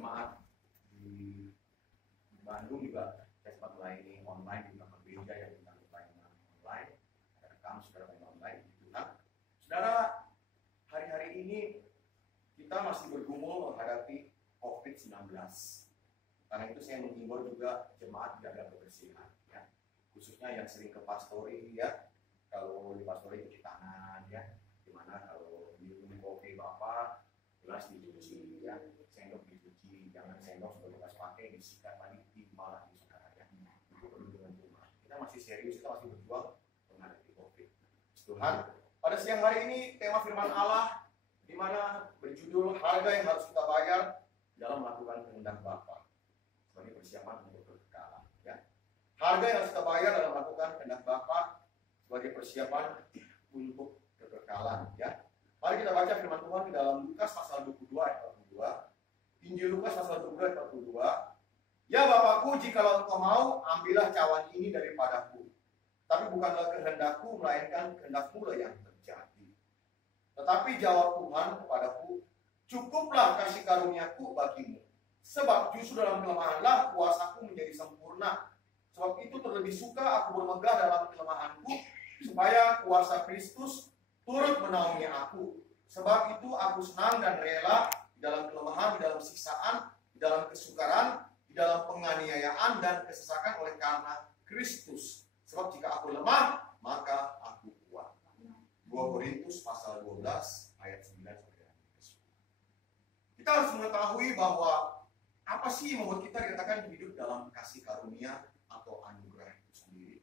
jemaat di Bandung juga saya sempat melayani online di beberapa gereja yang kita pelayanan online, rekam saudara online di Tuhan. Saudara, hari-hari ini kita masih bergumul menghadapi COVID-19. Karena itu saya menghimbau juga jemaat jaga kebersihan, ya. Khususnya yang sering ke pastori, ya. Kalau di pastori cuci tangan, ya. Dimana kalau minum kopi Bapak, gelas dicuci, ya. Sendok dicuci, jangan sendok sudah bekas pakai disikat lagi timbal lagi, saudara, ya. Itu perlu dengan rumah. Kita masih serius, kita masih berjuang menghadapi COVID. Tuhan, pada siang hari ini tema firman Allah di mana berjudul harga yang harus kita bayar dalam melakukan kehendak Bapa sebagai persiapan untuk kekekalan, ya. Harga yang harus kita bayar dalam melakukan kehendak Bapa sebagai persiapan untuk kekekalan, ya. Mari kita baca firman Tuhan di dalam Lukas pasal 22 ayat 42. Injil Lukas pasal 22 ayat 42. Ya Bapakku, jikalau engkau mau, ambillah cawan ini daripadaku. Tapi bukanlah kehendakku, melainkan kehendakmu lah yang terjadi. Tetapi jawab Tuhan kepadaku, cukuplah kasih karuniaku bagimu. Sebab justru dalam kelemahanlah kuasaku menjadi sempurna. Sebab itu terlebih suka aku bermegah dalam kelemahanku, supaya kuasa Kristus turut menaungi aku. Sebab itu aku senang dan rela di dalam kelemahan, di dalam siksaan, di dalam kesukaran, di dalam penganiayaan dan kesesakan oleh karena Kristus. Sebab jika aku lemah, maka aku kuat. 2 Korintus pasal 12 ayat 9 sampai 10. Kita harus mengetahui bahwa apa sih yang membuat kita dikatakan hidup dalam kasih karunia atau anugerah itu sendiri.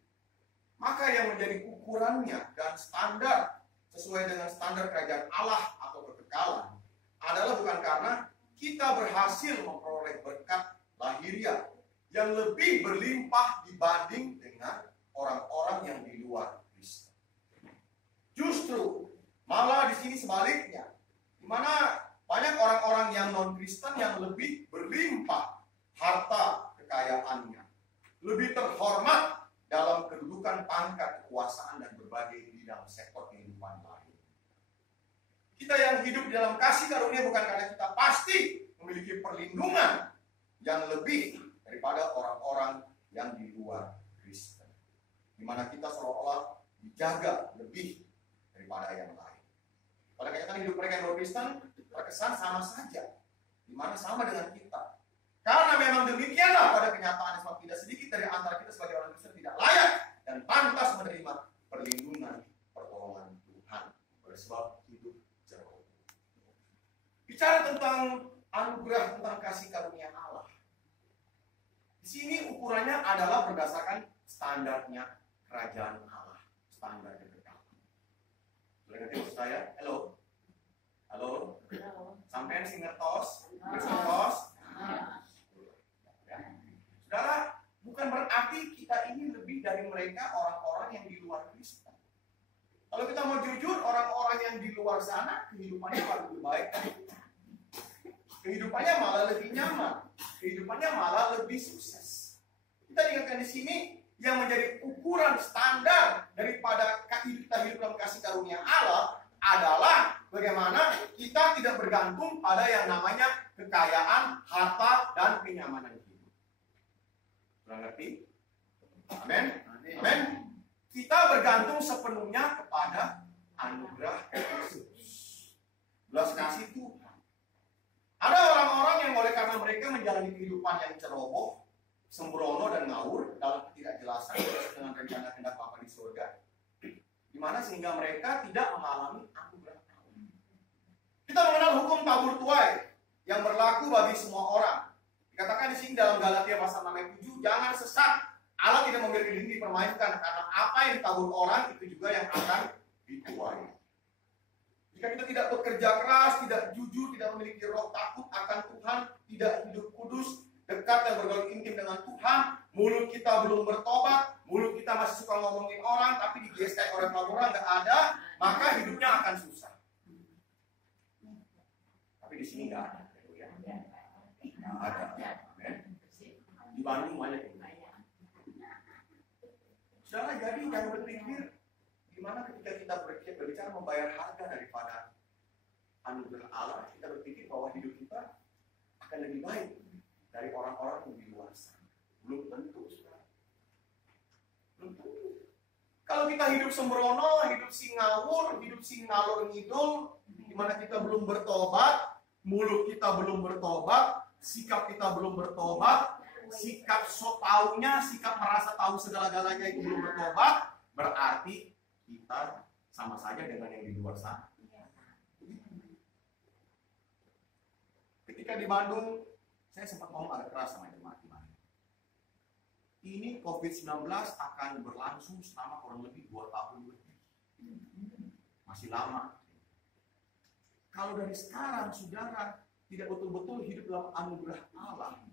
Maka yang menjadi ukurannya dan standar sesuai dengan standar kerajaan Allah atau kekekalan adalah bukan karena kita berhasil memperoleh berkat lahiriah yang lebih berlimpah dibanding dengan orang-orang yang di luar Kristen. Justru malah di sini sebaliknya, di mana banyak orang-orang yang non-Kristen yang lebih berlimpah harta kekayaannya, lebih terhormat dalam kedudukan pangkat kekuasaan dan berbagai bidang sektor kehidupan lain. Kita yang hidup dalam kasih karunia bukan karena kita pasti memiliki perlindungan yang lebih daripada orang-orang yang di luar Kristen, di mana kita seolah-olah dijaga lebih daripada yang lain. Pada kenyataan hidup mereka yang non-Kristen terkesan sama saja, di mana sama dengan kita. Karena memang demikianlah pada kenyataan, sebab tidak sedikit dari antara kita sebagai orang Kristen tidak layak dan pantas menerima perlindungan, pertolongan Tuhan bersebab hidup jauh. Bicara tentang anugerah, tentang kasih karunia Allah, di sini ukurannya adalah berdasarkan standarnya kerajaan Allah, standar kekekalan. Boleh ngerti maksud saya? Halo? Halo? Sampai sing ngertos? Ngertos? Ya. Saudara, bukan berarti kita ini lebih dari mereka orang-orang yang di luar Kristen. Kalau kita mau jujur, orang-orang yang di luar sana kehidupannya malah lebih baik. Kehidupannya malah lebih nyaman. Kehidupannya malah lebih sukses. Kita diingatkan di sini, yang menjadi ukuran standar daripada kita hidup dalam kasih karunia Allah adalah bagaimana kita tidak bergantung pada yang namanya kekayaan, harta, dan kenyamanan hidup. Sudah ngerti? Amin? Amin. Kita bergantung sepenuhnya kepada anugerah Kristus, belas kasih Tuhan. Ada orang-orang yang oleh karena mereka menjalani kehidupan yang ceroboh, sembrono dan ngawur dalam ketidakjelasan dengan rencana kehendak Bapa di surga, di mana sehingga mereka tidak mengalami anugerah Allah. Kita mengenal hukum tabur tuai yang berlaku bagi semua orang. Dikatakan di sini dalam Galatia pasal 6 ayat 7, jangan sesat. Allah tidak membiarkan diri dipermainkan, karena apa yang ditabur orang itu juga yang akan dituai. Jika kita tidak bekerja keras, tidak jujur, tidak memiliki roh takut akan Tuhan, tidak hidup kudus, dekat dan bergaul intim dengan Tuhan, mulut kita belum bertobat, mulut kita masih suka ngomongin orang, tapi digesek oleh orang nggak ada, maka hidupnya akan susah. Tapi di sini nggak ada, ya. Nggak ada. Amen. Di Bandung banyak yang saudara, jadi jangan berpikir gimana ketika kita berbicara membayar harga daripada anugerah Allah, kita berpikir bahwa hidup kita akan lebih baik dari orang-orang yang di luar sana. Belum tentu, saudara. Belum tentu. Kalau kita hidup sembrono, hidup ngawur, hidup ngalor ngidul, di mana kita belum bertobat, mulut kita belum bertobat, sikap kita belum bertobat, sikap sok taunya, sikap merasa tahu segala-galanya itu belum bertobat, berarti kita sama saja dengan yang di luar sana. Ketika di Bandung, saya sempat ngomong agak keras sama jemaat di Bandung. Ini COVID-19 akan berlangsung selama kurang lebih 2 tahun lebih. Masih lama. Kalau dari sekarang saudara tidak betul-betul hidup dalam anugerah Allah,